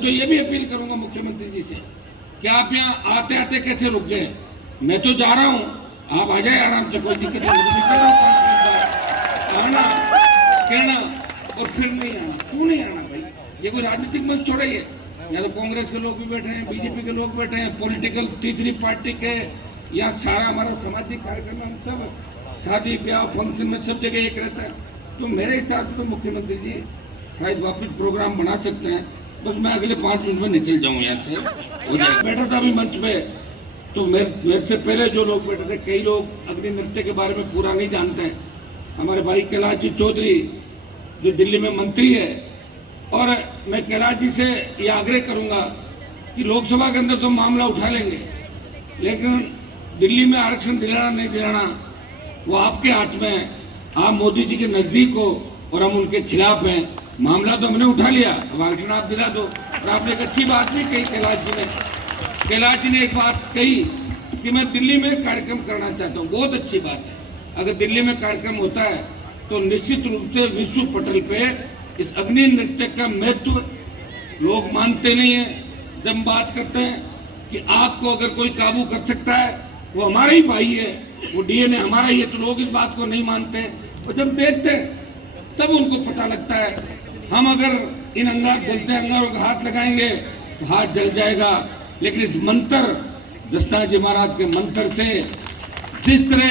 मैं तो ये भी अपील करूंगा मुख्यमंत्री जी से कि आप यहाँ आते आते कैसे रुक गए। मैं तो जा रहा हूँ, आप आ जाए आराम से, कोई दिक्कत नहीं। आना कहना और फिर नहीं आना, क्यों नहीं आना भाई? ये कोई राजनीतिक मंच थोड़ा ही है। यहाँ तो कांग्रेस के लोग भी बैठे हैं, बीजेपी के लोग बैठे हैं, पॉलिटिकल तीसरी पार्टी के, यहाँ सारा हमारा सामाजिक कार्यक्रम हम सब शादी ब्याह फंक्शन में सब जगह एक रहता है। तो मेरे हिसाब से तो मुख्यमंत्री जी शायद वापस प्रोग्राम बना सकते हैं। बस मैं अगले 5 मिनट में निकल जाऊँ यहाँ से, हो जाए। बैठा था अभी मंच पे, तो मेरे से पहले जो लोग बैठे थे, कई लोग अग्नि नृत्य के बारे में पूरा नहीं जानते हैं। हमारे भाई कैलाश जी चौधरी जो दिल्ली में मंत्री है, और मैं कैलाश जी से ये आग्रह करूंगा कि लोकसभा के अंदर तो मामला उठा लेंगे, लेकिन दिल्ली में आरक्षण दिलाना नहीं दिलाना वो आपके हाथ में है। आप मोदी जी के नजदीक हो और हम उनके खिलाफ हैं। मामला तो हमने उठा लिया, अब आरक्षण आप दिला दो। और आपने एक अच्छी बात नहीं कही कैलाश जी ने एक बात कही कि मैं दिल्ली में कार्यक्रम करना चाहता हूँ। बहुत अच्छी बात है। अगर दिल्ली में कार्यक्रम होता है तो निश्चित रूप से विश्व पटल पे इस अग्नि नृत्य का महत्व लोग मानते नहीं है। जब बात करते हैं कि आग को अगर कोई काबू कर सकता है, वो हमारा ही भाई है, वो डीएनए हमारा ही है, तो लोग इस बात को नहीं मानते। और जब देखते हैं तब उनको पता लगता है। हम अगर इन अंगार जलते अंगारों का हाथ लगाएंगे तो हाथ जल जाएगा, लेकिन इस मंत्र दशनाथ जी महाराज के मंत्र से जिस तरह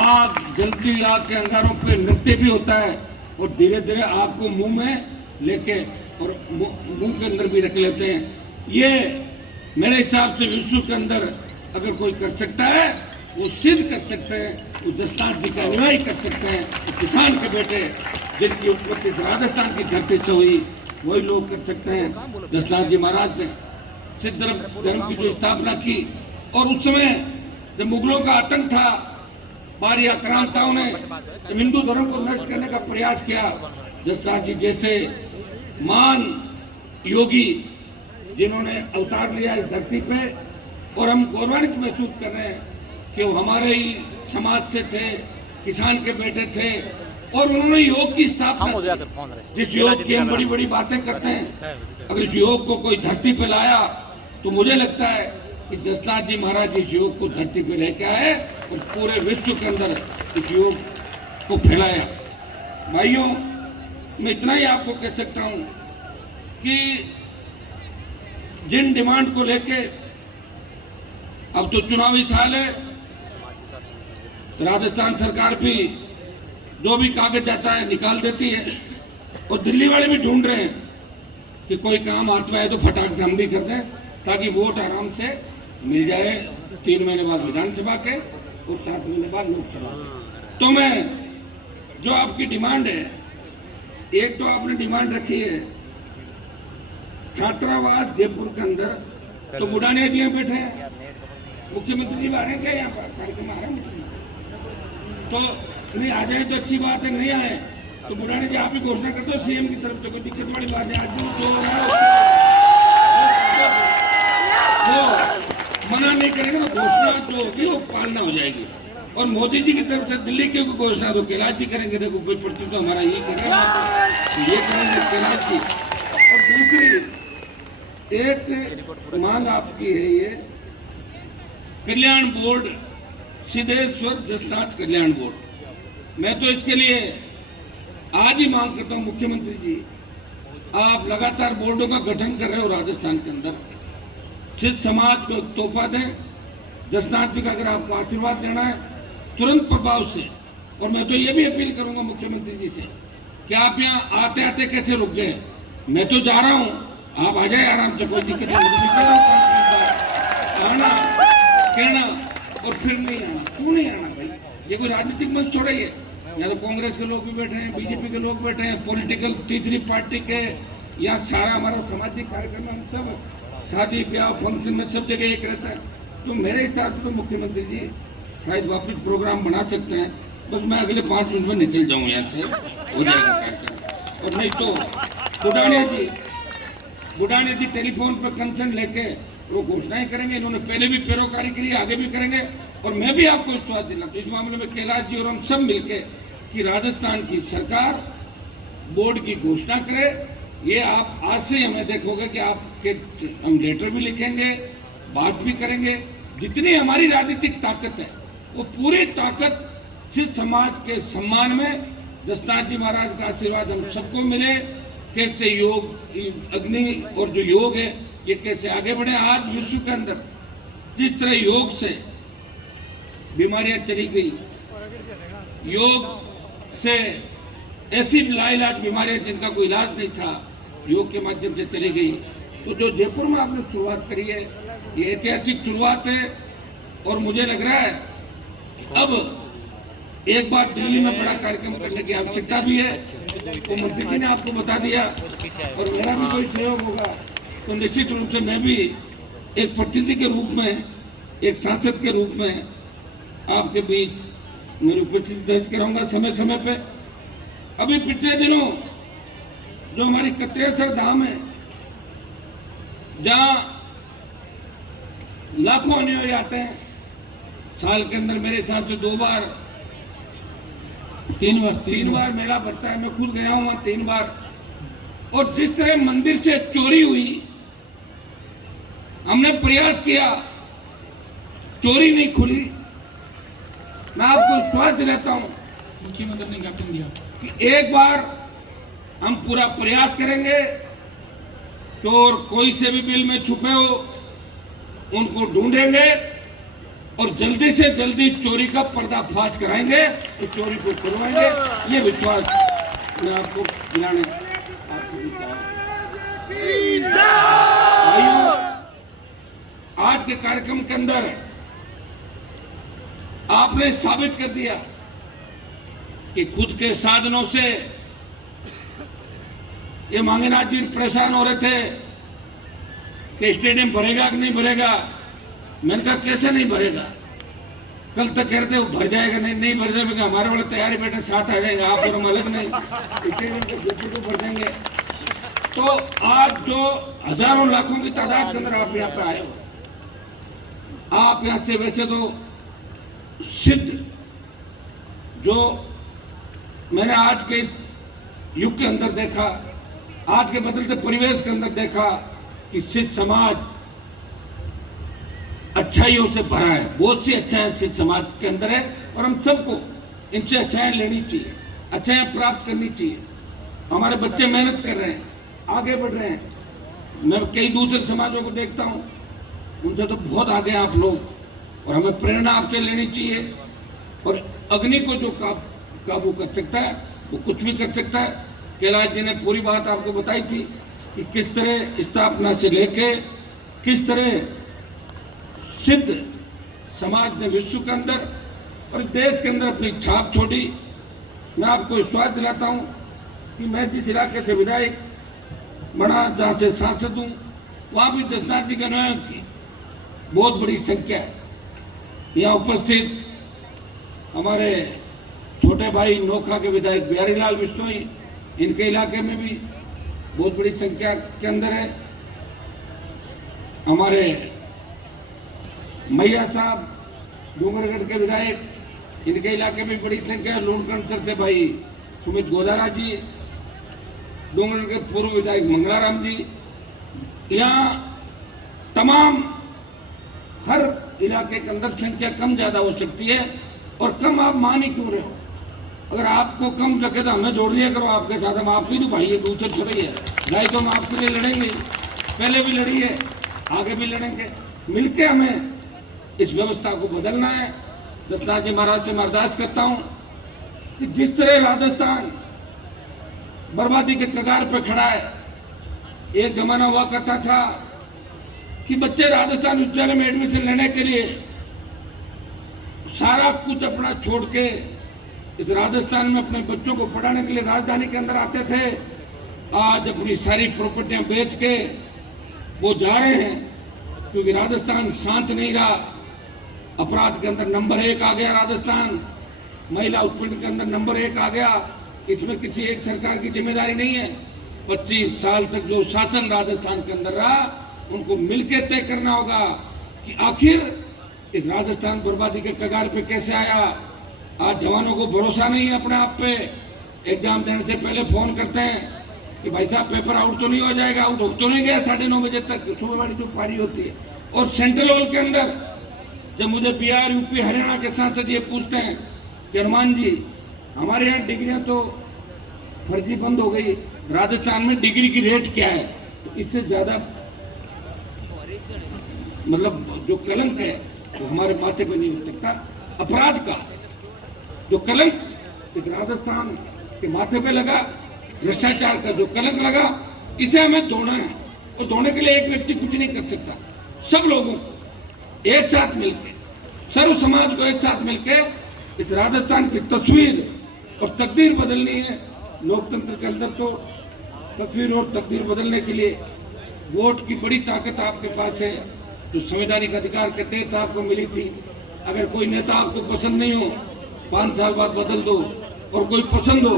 आग जलती आग के अंगारों पे नृत्य भी होता है, और धीरे धीरे आग को मुंह में लेके और मुंह के अंदर भी रख लेते हैं। ये मेरे हिसाब से विश्व के अंदर अगर कोई कर सकता है, वो सिद्ध कर सकते हैं, वो दशनाथ जी का अनुयायी कर सकते हैं। किसान के बेटे जिनकी उत्पत्ति राजस्थान की धरती से हुई, वही लोग कर सकते हैं। दशनाथ जी महाराज ने सिद्ध धर्म की जो स्थापना की, और उस समय जब मुगलों का आतंक था, बारी आक्रांताओं ने हिंदू धर्म को नष्ट करने का प्रयास किया, दशनाथ जी जैसे महान योगी जिन्होंने अवतार लिया इस धरती पे, और हम गौरवान्वित महसूस कर रहे हैं कि वो हमारे ही समाज से थे, किसान के बेटे थे, और उन्होंने योग की स्थापना, जिस योग की हम बड़ी बड़ी बातें करते हैं, अगर इस योग को कोई धरती पे लाया तो मुझे लगता है कि दशनाथ जी महाराज इस योग को धरती पे लेके आए और पूरे विश्व के अंदर इस योग को फैलाया। भाइयों, मैं इतना ही आपको कह सकता हूं कि जिन डिमांड को लेके, अब तो चुनावी साल है, तो राजस्थान सरकार भी जो भी कागज जाता है निकाल देती है, और दिल्ली वाले भी ढूंढ रहे हैं कि कोई काम हाथ में आए तो फटाक से हम भी कर दें, ताकि वोट आराम से मिल जाए 3 महीने बाद विधानसभा के और 7 महीने बाद लोकसभा। तो मैं जो आपकी डिमांड है, एक तो आपने डिमांड रखी है छात्रावास जयपुर के अंदर, तो बुढ़ानिया जी यहाँ बैठे हैं, मुख्यमंत्री जी आ रहे हैं क्या यहाँ पर कार्यक्रम आ रहे हैं? तो नहीं आ जाए तो अच्छी बात है, नहीं आए तो बुढ़ानिया जी आप ही घोषणा कर दो सीएम की तरफ से, कोई दिक्कत वाली बात है। आज जो हो रहा है वो मना नहीं करेंगे तो घोषणा जो होगी वो पालना हो जाएगी। और मोदी जी की तरफ से दिल्ली की घोषणा तो कैलाश जी करेंगे, देखो कोई प्रति तो हमारा ये करेगा, ये करेंगे कैलाश जी। और दूसरी एक मांग आपकी है, ये कल्याण बोर्ड, सिद्धेश्वर दशनाथ कल्याण बोर्ड, मैं तो इसके लिए आज ही मांग करता हूं मुख्यमंत्री जी, आप लगातार बोर्डों का गठन कर रहे हो राजस्थान के अंदर, सिद्ध समाज को एक तोहफा दें। दशनाथ जी का अगर आपको आशीर्वाद लेना है तुरंत प्रभाव से, और मैं तो ये भी अपील करूंगा मुख्यमंत्री जी से कि आप यहाँ आते आते कैसे रुक गए। मैं तो जा रहा हूँ, आप आ जाए आराम से, कोई दिक्कत नहीं। आना कहना और फिर नहीं आना, क्यों नहीं आना भाई? ये कोई राजनीतिक मंच थोड़ा ही है। यहाँ तो कांग्रेस के लोग भी बैठे हैं, बीजेपी के लोग बैठे हैं, पॉलिटिकल तीसरी पार्टी के, यहाँ सारा हमारा सामाजिक कार्यक्रम हम सब शादी ब्याह फंक्शन में सब जगह एक रहता है। तो मेरे हिसाब से तो मुख्यमंत्री जी शायद वापस प्रोग्राम बना सकते हैं। बस मैं अगले 5 मिनट में निकल जाऊँ यहाँ से, हो जाएगा कार्यक्रम। और नहीं तो बुढ़ानिया जी टेलीफोन पर कंसर्न लेके वो घोषणाएं करेंगे। इन्होंने पहले भी पैरोकारी करी, आगे भी करेंगे। और मैं भी आपको विश्वास दिलाता हूं इस मामले में कैलाश जी और हम सब मिलके कि राजस्थान की सरकार बोर्ड की घोषणा करे ये आप आज से हमें देखोगे कि आपके हम लेटर भी लिखेंगे, बात भी करेंगे। जितनी हमारी राजनीतिक ताकत है वो पूरी ताकत सिद्ध समाज के सम्मान में दशनाथ जी महाराज का आशीर्वाद हम सबको मिले। कैसे योग अग्नि और जो योग है ये कैसे आगे बढ़े। आज विश्व के अंदर जिस तरह योग से बीमारियां चली गई, योग से ऐसी लाइलाज बीमारियां जिनका कोई इलाज नहीं था योग के माध्यम से चली गई। तो जो जयपुर में आपने शुरुआत करी है ये ऐतिहासिक शुरुआत है और मुझे लग रहा है कि अब एक बार दिल्ली में बड़ा कार्यक्रम करने की आवश्यकता भी है। तो मंत्री जी ने आपको बता दिया और मेरा भी कोई सहयोग होगा तो निश्चित रूप से मैं भी एक प्रतिनिधि के रूप में, एक सांसद के रूप में आपके बीच मेरी उपस्थिति दर्ज कराऊंगा समय समय पे। अभी पिछले दिनों जो हमारी कत्रेसर धाम है जहां लाखों अनुयायी आते हैं, साल के अंदर मेरे हिसाब से तीन बार मेला भरता है। मैं खुद गया हूं वहां 3 बार। और जिस तरह मंदिर से चोरी हुई, हमने प्रयास किया, चोरी नहीं खुली। मैं आपको विश्वास दिलाता हूं, मुख्यमंत्री ने ज्ञापन दिया कि एक बार हम पूरा प्रयास करेंगे, चोर कोई से भी बिल में छुपे हो उनको ढूंढेंगे और जल्दी से जल्दी चोरी का पर्दाफाश कराएंगे, तो चोरी को करवाएंगे। ये विश्वास मैं आपको दिलाने भाइयों, आज के कार्यक्रम के अंदर आपने साबित कर दिया कि खुद के साधनों से ये मांगेनाथ जी परेशान हो रहे थे कि स्टेडियम भरेगा कि नहीं भरेगा। मैंने कहा कैसे नहीं भरेगा, कल तक कह रहे थे वो भर जाएगा, नहीं भर जाएगा। हमारे वाले तैयारी बेटे साथ आ जाएंगे, आप और हम अलग नहीं, स्टेडियम के दूसरे को भर देंगे। तो आज जो हजारों लाखों की तादाद के अंदर आप यहाँ पे आए हो, आप यहाँ से वैसे तो सिद्ध जो मैंने आज के इस युग के अंदर देखा, आज के बदलते परिवेश के अंदर देखा कि सिद्ध समाज अच्छाइयों से भरा है। बहुत सी अच्छाइयां सिद्ध समाज के अंदर है और हम सबको इनसे अच्छाइयां लेनी चाहिए, अच्छाइयां प्राप्त करनी चाहिए। हमारे बच्चे मेहनत कर रहे हैं, आगे बढ़ रहे हैं। मैं कई दूसरे समाजों को देखता हूं, उनसे तो बहुत आगे हैं आप लोग और हमें प्रेरणा आपसे लेनी चाहिए। और अग्नि को जो काबू कर सकता है वो कुछ भी कर सकता है। कैलाश जी ने पूरी बात आपको बताई थी कि किस तरह स्थापना से लेके किस तरह सिद्ध समाज ने विश्व के अंदर और देश के अंदर अपनी छाप छोड़ी। मैं आपको विश्वास दिलाता हूं कि मैं जिस इलाके से विधायक बना, जहाँ से सांसद हूँ, वहाँ भी दशनाथ जी के अनुयायियों की बहुत बड़ी संख्या है। यहाँ उपस्थित हमारे छोटे भाई नोखा के विधायक बिहारी लाल बिश्नोई, इनके इलाके में भी बहुत बड़ी संख्या के अंदर है। हमारे मैया साहब डूंगरगढ़ के विधायक, इनके इलाके में बड़ी संख्या है। लूणकंसर से भाई सुमित गोदारा जी, डूंगरगढ़ के पूर्व विधायक मंगलाराम जी। यहाँ तमाम हर इलाके के अंदर संख्या कम ज्यादा हो सकती है और कम आप मान ही क्यों रहे हो। अगर आपको कम लगे तो हमें जोड़ दिया करो आपके साथ, हम आपकी तो भाई है, दूसरे थोड़ी है भाई। तो हम आपके लिए लड़ेंगे, पहले भी लड़ी है, आगे भी लड़ेंगे। मिलके हमें इस व्यवस्था को बदलना है। दशनाथ जी महाराज से मैं अरदास करता हूँ कि जिस तरह राजस्थान बर्बादी के कगार पर खड़ा है, एक जमाना हुआ करता था कि बच्चे राजस्थान विद्यालय में एडमिशन लेने के लिए सारा कुछ अपना छोड़ के इस राजस्थान में अपने बच्चों को पढ़ाने के लिए राजधानी के अंदर आते थे। आज अपनी सारी प्रॉपर्टियां बेच के वो जा रहे हैं क्योंकि राजस्थान शांत नहीं रहा। अपराध के अंदर नंबर 1 आ गया राजस्थान, महिला उत्पीड़न के अंदर नंबर 1 आ गया। इसमें किसी एक सरकार की जिम्मेदारी नहीं है। 25 साल तक जो शासन राजस्थान के अंदर रहा, उनको मिलकर तय करना होगा कि आखिर इस राजस्थान बर्बादी के कगार पे कैसे आया। आज जवानों को भरोसा नहीं है अपने आप पे, एग्जाम देने से पहले फोन करते हैं कि भाई साहब पेपर आउट तो नहीं हो जाएगा, आउट हो तो नहीं गया 9:30 बजे तक सुबह वाली जो पारी होती है। और सेंट्रल हॉल के अंदर जब मुझे बिहार, यूपी, हरियाणा के सांसद ये पूछते हैं कि हनुमान जी हमारे यहाँ डिग्रियां तो फर्जी बंद हो गई, राजस्थान में डिग्री की रेट क्या है, तो इससे ज्यादा मतलब जो कलंक है वो हमारे माथे पे नहीं हो सकता। अपराध का जो कलंक इस राजस्थान के माथे पे लगा, भ्रष्टाचार का जो कलंक लगा, इसे हमें धोना है। और धोने के लिए एक व्यक्ति कुछ नहीं कर सकता, सब लोगों को एक साथ मिलकर, सर्व समाज को एक साथ मिलकर इस राजस्थान की तस्वीर और तकदीर बदलनी है। लोकतंत्र के अंदर तो तस्वीर और तकदीर बदलने के लिए वोट की बड़ी ताकत आपके पास है, जो संवैधानिक अधिकार के तहत आपको मिली थी। अगर कोई नेता आपको पसंद नहीं हो 5 साल बाद बदल दो, और कोई पसंद हो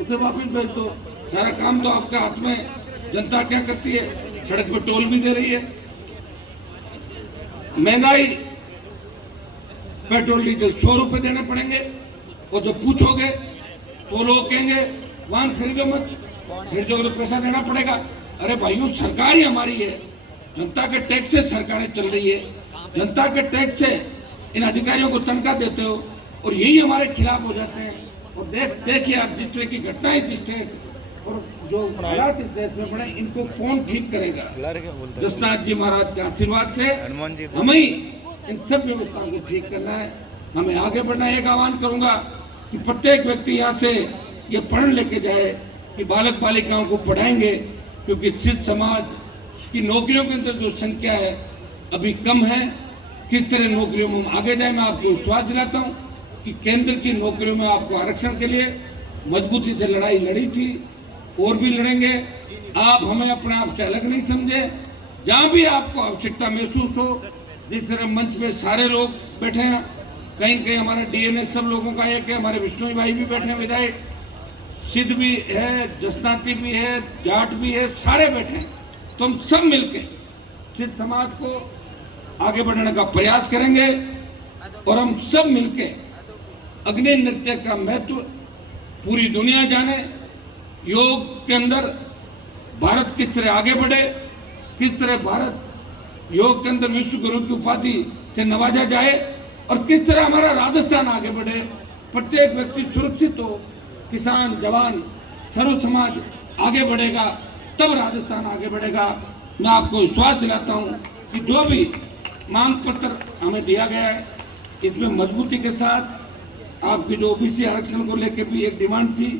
उसे वापस भेज दो। सारा काम तो आपके हाथ में। जनता क्या करती है, सड़क पर टोल भी दे रही है, महंगाई, पेट्रोल डीजल 100 रुपए देने पड़ेंगे, और जब पूछोगे तो लोग कहेंगे वाहन खरीदो मत, खरीदोगे तो पैसा देना पड़ेगा। अरे भाइयों, सरकार ही हमारी है, जनता के टैक्स से सरकारें चल रही है, जनता के टैक्स से इन अधिकारियों को तनख्वाह देते हो, और यही हमारे खिलाफ हो जाते हैं। और देखिए आप जिस तरह की घटनाएं जिस तरह और जो हालात इस देश में बने, इनको कौन ठीक करेगा? जसनाथ जी महाराज के आशीर्वाद से हमें इन सब व्यवस्थाओं को ठीक करना है, हमें आगे बढ़ना है। एक आह्वान करूंगा कि प्रत्येक व्यक्ति यहाँ से ये पढ़ लेके जाए कि बालक बालिकाओं को पढ़ाएंगे, क्योंकि सिद्ध समाज की नौकरियों के अंदर जो संख्या है अभी कम है। किस तरह नौकरियों में हम आगे जाए, मैं आपको विश्वास दिलाता हूँ कि केंद्र की नौकरियों में आपको आरक्षण के लिए मजबूती से लड़ाई लड़ी थी, और भी लड़ेंगे। आप हमें अपने आप से अलग नहीं समझे। जहाँ भी आपको आवश्यकता महसूस हो, जिस तरह मंच में सारे लोग बैठे हैं, कहीं कहीं हमारा डीएनए सब लोगों का एक है, हमारे विष्णु भाई भी बैठे हैं, विधायक सिद्ध भी है, जसनाती भी है, जाट भी है, सारे बैठे हैं। तो हम सब मिलके सिद्ध समाज को आगे बढ़ने का प्रयास करेंगे, और हम सब मिलके अग्नि नृत्य का महत्व पूरी दुनिया जाने, योग के अंदर भारत किस तरह आगे बढ़े, किस तरह भारत योग के अंदर विश्व गुरु की उपाधि से नवाजा जाए, और किस तरह हमारा राजस्थान आगे बढ़े, प्रत्येक व्यक्ति सुरक्षित हो, किसान, जवान, सर्व समाज आगे बढ़ेगा, तब राजस्थान आगे बढ़ेगा। मैं आपको विश्वास दिलाता हूँ कि जो भी मांग पत्र हमें दिया गया है, इसमें मजबूती के साथ आपकी जो ओबीसी आरक्षण को लेकर भी एक डिमांड थी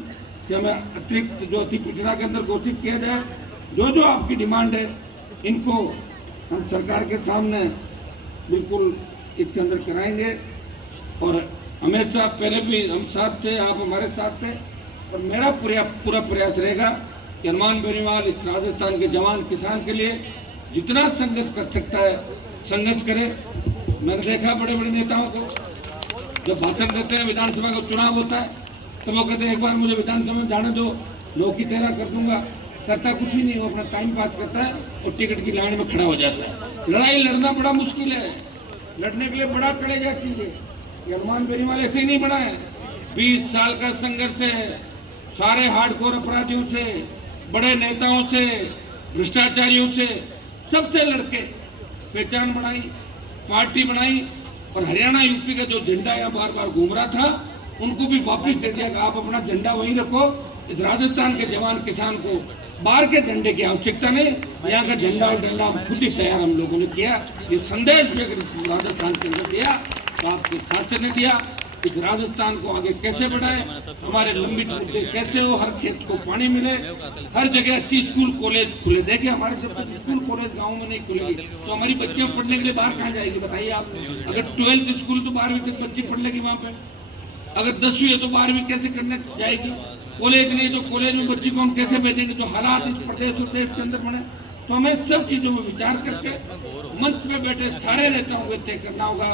कि हमें अतिरिक्त जो अति पिछड़ा के अंदर घोषित किया जाए। जो जो आपकी डिमांड है, इनको हम सरकार के सामने बिल्कुल इसके अंदर कराएंगे। और हमेशा पहले भी हम साथ थे, आप हमारे साथ थे, और मेरा पूरा प्रयास रहेगा कि हनुमान बेनीवाल इस राजस्थान के जवान किसान के लिए जितना संघर्ष कर सकता है संघर्ष करे। मैंने देखा बड़े बड़े नेताओं को जब भाषण देते हैं, विधानसभा का चुनाव होता है, तो वो कहते हैं एक बार मुझे विधानसभा में जाने दो, नौकी तेरा कर दूंगा। करता कुछ ही नहीं, वो अपना टाइम पास करता है और टिकट की लाइन में खड़ा हो जाता है। लड़ाई लड़ना बड़ा मुश्किल है, लड़ने के लिए बड़ा कलेजा चाहिए। ये हनुमान बेनीवाल ऐसे ही नहीं बना है, 20 साल का संघर्ष है, सारे हार्डकोर अपराधियों से, बड़े नेताओं से, भ्रष्टाचारियों से, सबसे लड़के पहचान बनाई, पार्टी बनाई, और हरियाणा यूपी का जो झंडा यहाँ बार बार घूम रहा था, उनको भी वापस दे दिया कि आप अपना झंडा वहीं रखो। इस राजस्थान के जवान किसान को बाहर के झंडे की आवश्यकता नहीं, यहाँ का झंडा और डंडा खुद ही तैयार हम लोगों ने किया। ये संदेश भी अगर राजस्थान के अंदर दिया तो आपके शासन ने दिया। इस राजस्थान को आगे कैसे बढ़ाए, हमारे लंबित मुद्दे कैसे हो, हर खेत को पानी मिले, हर जगह अच्छी स्कूल कॉलेज खुले। देखिए हमारे जब तक स्कूल कॉलेज गांव में नहीं खुलेगी तो हमारी बच्चियां पढ़ने के लिए बाहर कहाँ जाएगी, बताइए आप। अगर 12th स्कूल तो 12वीं तक बच्ची पढ़ लेगी वहाँ पे, अगर 10वीं है तो 12वीं कैसे करने जाएगी, कॉलेज नहीं तो कॉलेज में बच्ची को हम कैसे भेजेंगे। जो हालात इस प्रदेश और देश के अंदर बने, तो हमें सब चीजों में विचार करके मंच में बैठे सारे नेताओं को तय करना होगा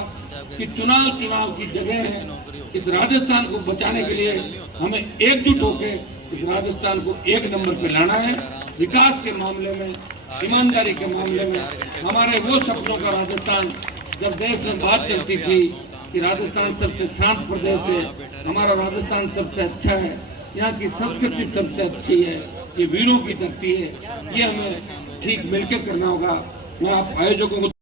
कि चुनाव की जगह है। इस राजस्थान को बचाने के लिए हमें एकजुट होकर इस राजस्थान को 1 नंबर पे लाना है। विकास के मामले में, ईमानदारी के मामले में, हमारे वो सपनों का राजस्थान, जब देश में बात चलती थी कि राजस्थान सबसे शांत प्रदेश है, हमारा राजस्थान सबसे अच्छा है, यहाँ की संस्कृति सबसे अच्छी है, ये वीरों की धरती है, ये हमें ठीक मिलकर करना होगा। मैं आप आयोजकों को